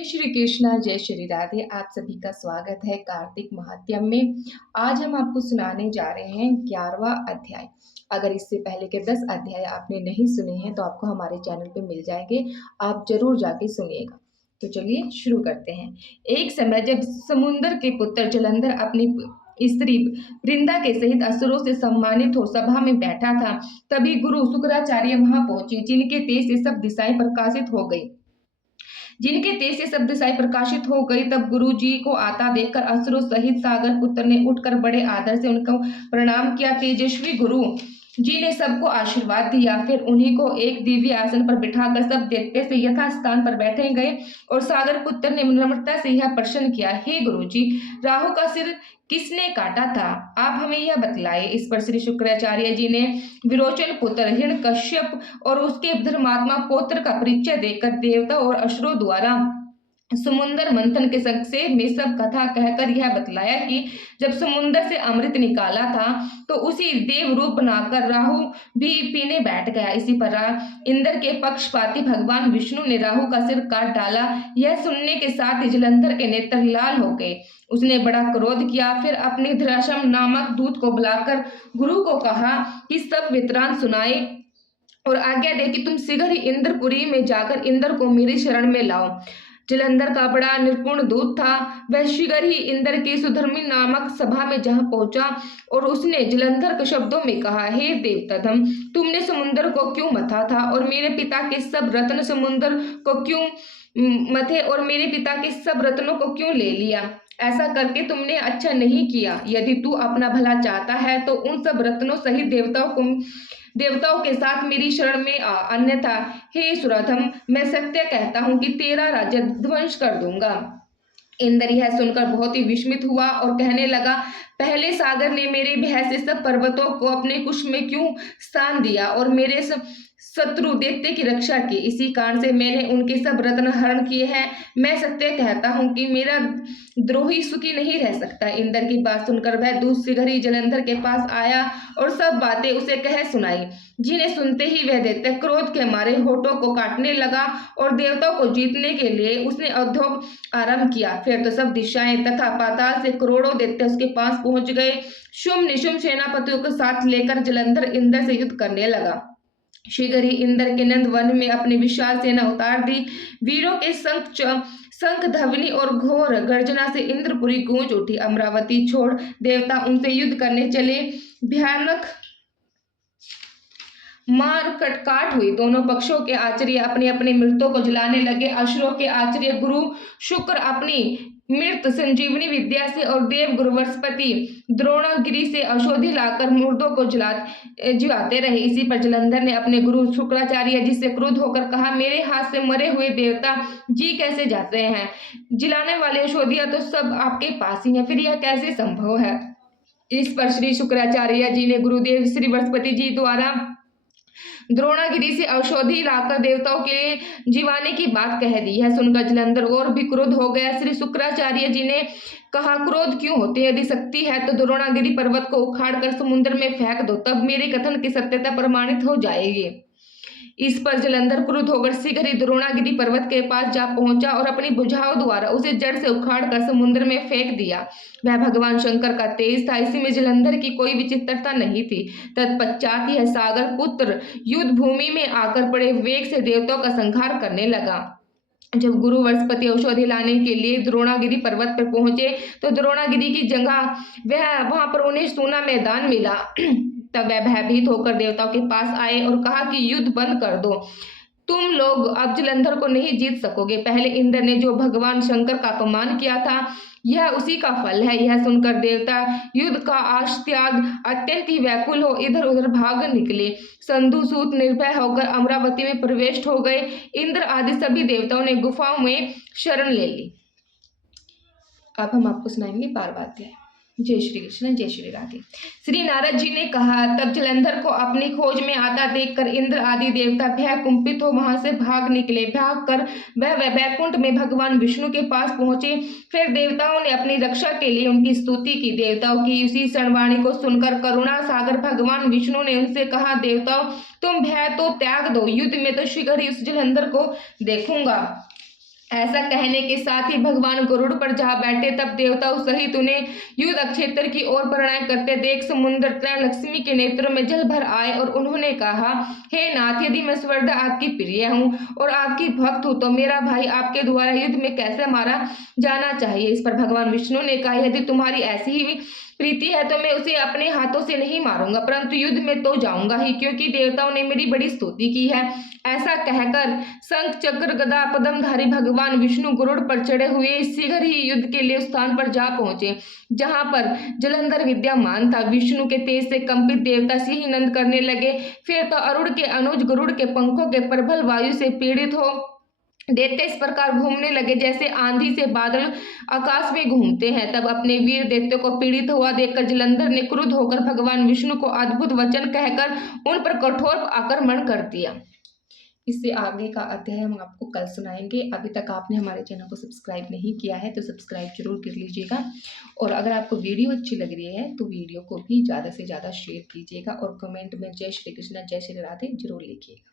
जय श्री कृष्णा, जय श्री राधे। आप सभी का स्वागत है कार्तिक महात्म्य में। आज हम आपको सुनाने जा रहे हैं 11वां अध्याय। अगर इससे पहले के 10 अध्याय आपने नहीं सुने हैं तो आपको हमारे चैनल पे मिल जाएंगे, आप जरूर जाके सुनिएगा। तो चलिए शुरू करते हैं। एक समय जब समुंदर के पुत्र जलंधर अपनी स्त्री वृंदा के सहित असुरों से सम्मानित हो सभा में बैठा था, तभी गुरु शुक्राचार्य वहां पहुंचे, जिनके तेज से सब दिशाएं प्रकाशित हो गई। सब दिशाएं प्रकाशित हो गई। तब गुरु जी को आता देखकर असुरों सहित सागर पुत्र ने उठकर बड़े आदर से उनको प्रणाम किया। तेजस्वी गुरु जी ने सबको आशीर्वाद दिया। फिर उन्हीं को एक दिव्य आसन पर बिठाकर सब देखते से यथा स्थान पर बैठे गए और सागर पुत्र ने नम्रता से यह प्रश्न किया, हे गुरु जी, राहु का सिर किसने काटा था? आप हमें यह बतलाए। इस पर श्री शुक्राचार्य जी ने विरोचन पुत्र हिरण्यकश्यप और उसके धर्मात्मा पौत्र का परिचय देकर देवता और असुरों द्वारा समुद्र मंथन के संक्षेप में सब कथा कहकर यह बतलाया कि जब समुद्र से अमृत निकाला था तो उसी देव रूप बनाकर राहु भी पीने बैठ गया। इसी पर इंद्र के पक्षपाती भगवान विष्णु ने राहु का सिर काट डाला। यह सुनने के साथ ही जलंधर के नेत्र लाल हो गए। उसने बड़ा क्रोध किया। फिर अपने धराशम नामक दूत को बुलाकर गुरु को कहा कि सब वृत्तांत सुनाए और आज्ञा दे कि तुम शीघ्र ही इंद्रपुरी में जाकर इंद्र को मेरी शरण में लाओ। जलंधर का बड़ा निपुण दूत था। वह शीघ्र ही इंद्र की सुधर्मी नामक सभा में जहां पहुंचा और उसने जलंधर के शब्दों में कहा, हे देवतधम, तुमने समुद्र को क्यों मथा था और मेरे पिता के सब रत्न समुद्र को क्यों मथे और मेरे पिता के सब रत्नों को क्यों ले लिया? ऐसा करके तुमने अच्छा नहीं किया। यदि तू अपना भला चाहता है तो उन सब रत्नों सहित देवताओं के साथ मेरी शरण में आ, अन्यथा हे सुरधम, मैं सत्य कहता हूँ कि तेरा राज्य ध्वंस कर दूंगा। इंद्र यह सुनकर बहुत ही विस्मित हुआ और कहने लगा, पहले सागर ने मेरे भय से सब पर्वतों को अपने कुश में क्यों स्थान दिया और मेरे शत्रु देवते की रक्षा की? इसी कारण से मैंने उनके सब रत्न हरण किए हैं। मैं सत्य कहता हूँ कि मेरा द्रोही सुखी नहीं रह सकता। इंद्र की बात सुनकर वह दूत शीघ्र ही जलंधर के पास आया और सब बातें उसे कह सुनाई, जिन्हें सुनते ही वह दैत्य क्रोध के मारे होठों को काटने लगा और देवताओं को जीतने के लिए उसने उद्योग आरंभ किया। फिर तो सब दिशाएं तथा पाताल से करोड़ों दैत्य उसके पास पहुंच गए। शुंभ निशुंभ सेनापतियों के साथ लेकर जलंधर इंद्र से युद्ध करने लगा। शीघ्र ही इंद्र के नंद वन में अपनी विशाल सेना उतार दी। वीरों के शंख ध्वनि और घोर गर्जना से इंद्रपुरी गूंज उठी। अमरावती छोड़ देवता उनसे युद्ध करने चले। भयानक मार कटकाट हुई। दोनों पक्षों के आचार्य अपने अपने मृतों को जलाने लगे। असुरों के आचार्य गुरु शुक्र अपनी मृत संजीवनी विद्या से और देव गुरु बृहस्पति द्रोणागिरी से औषधि लाकर मुर्दों को जिलाते रहे। इसी पर जलंधर ने अपने गुरु शुक्राचार्य जी से क्रुद्ध होकर कहा, मेरे हाथ से मरे हुए देवता जी कैसे जाते हैं? जिलाने वाले औषधियां तो सब आपके पास ही है, फिर यह कैसे संभव है? इस पर श्री शुक्राचार्य जी ने गुरुदेव श्री बृहस्पति जी द्वारा द्रोणागिरी से औषधि लाकर देवताओं के जीवाने की बात कह दी। यह सुनकर जलंधर और भी क्रोध हो गया। श्री शुक्राचार्य जी ने कहा, क्रोध क्यों होते? यदि शक्ति है तो द्रोणागिरी पर्वत को उखाड़कर समुद्र में फेंक दो, तब मेरे कथन की सत्यता प्रमाणित हो जाएगी। इस पर जलंधर क्रुद्ध होकर शीघ्र ही द्रोणागिरी पर्वत के पास जा पहुंचा और अपनी भुजाओं द्वारा उसे जड़ से उखाड़कर समुद्र में फेंक दिया। वह भगवान शंकर का तेज था, इसी में जलंधर की कोई विचित्रता नहीं थी। तत्पश्चात यह सागर पुत्र युद्ध भूमि में आकर बड़े वेग से देवताओं का संहार करने लगा। जब गुरु बृहस्पति औषधि लाने के लिए द्रोणागिरी पर्वत पर पहुंचे तो द्रोणागिरी की जगह वहां पर उन्हें सूना मैदान मिला। तब वह भयभीत होकर देवताओं के पास आए और कहा कि युद्ध बंद कर दो, तुम लोग अब जलंधर को नहीं जीत सकोगे। पहले इंद्र ने जो भगवान शंकर का अपमान किया था, यह उसी का फल है। यह सुनकर देवता युद्ध का आश त्याग अत्यंत ही व्याकुल हो इधर उधर भाग निकले। संधुसूत निर्भय होकर अमरावती में प्रवेश हो गए। इंद्र आदि सभी देवताओं ने गुफाओं में शरण ले ली। अब हम आपको सुनाएंगे 12वां अध्याय। जय श्री कृष्ण, जय श्री राधे। श्री नारद जी ने कहा, तब जलंधर को अपनी खोज में आता देखकर इंद्र आदि देवता भय कुंपित हो वहां से भाग निकले। भाग कर वह वैकुंठ में भगवान विष्णु के पास पहुंचे। फिर देवताओं ने अपनी रक्षा के लिए उनकी स्तुति की। देवताओं की उसी क्षणवाणी को सुनकर करुणा सागर भगवान विष्णु ने उनसे कहा, देवताओं, तुम भय तो त्याग दो, युद्ध में तो शीघ्र ही उस जलंधर को देखूंगा। ऐसा कहने के साथ ही भगवान गरुड़ पर जा बैठे। तब देवता सहित उन्हें युद्ध क्षेत्र की ओर प्रणाम करते देख समुद्र तट लक्ष्मी के नेत्रों में जल भर आए और उन्होंने कहा, हे नाथ, यदि मैं सर्वदा आपकी प्रिय हूँ और आपकी भक्त हूँ तो मेरा भाई आपके द्वारा युद्ध में कैसे मारा जाना चाहिए। इस पर भगवान विष्णु ने कहा, यदि तुम्हारी ऐसी ही प्रीति है तो मैं उसे अपने हाथों से नहीं मारूंगा, परंतु युद्ध में तो जाऊंगा ही, क्योंकि देवताओं ने मेरी बड़ी स्तुति की है। ऐसा कहकर शंख चक्र गदा पद्मधारी भगवान विष्णु गरुड़ पर चढ़े हुए शीघ्र ही युद्ध के लिए उस स्थान पर जा पहुंचे जहां पर जलंधर विद्यमान था। विष्णु के तेज से कंपित देवता सिंह नंद करने लगे। फिर तो अरुण के अनुज गरुड़ के पंखों के प्रबल वायु से पीड़ित हो देवते इस प्रकार घूमने लगे जैसे आंधी से बादल आकाश में घूमते हैं। तब अपने वीर देवते को पीड़ित हुआ देखकर जलंधर ने क्रुद्ध होकर भगवान विष्णु को अद्भुत वचन कहकर उन पर कठोर आक्रमण कर दिया। इससे आगे का अध्याय हम आपको कल सुनाएंगे। अभी तक आपने हमारे चैनल को सब्सक्राइब नहीं किया है तो सब्सक्राइब जरूर कर लीजिएगा, और अगर आपको वीडियो अच्छी लग रही है तो वीडियो को भी ज़्यादा से ज़्यादा शेयर कीजिएगा और कमेंट में जय श्री कृष्ण जय श्री राधे जरूर लिखिएगा।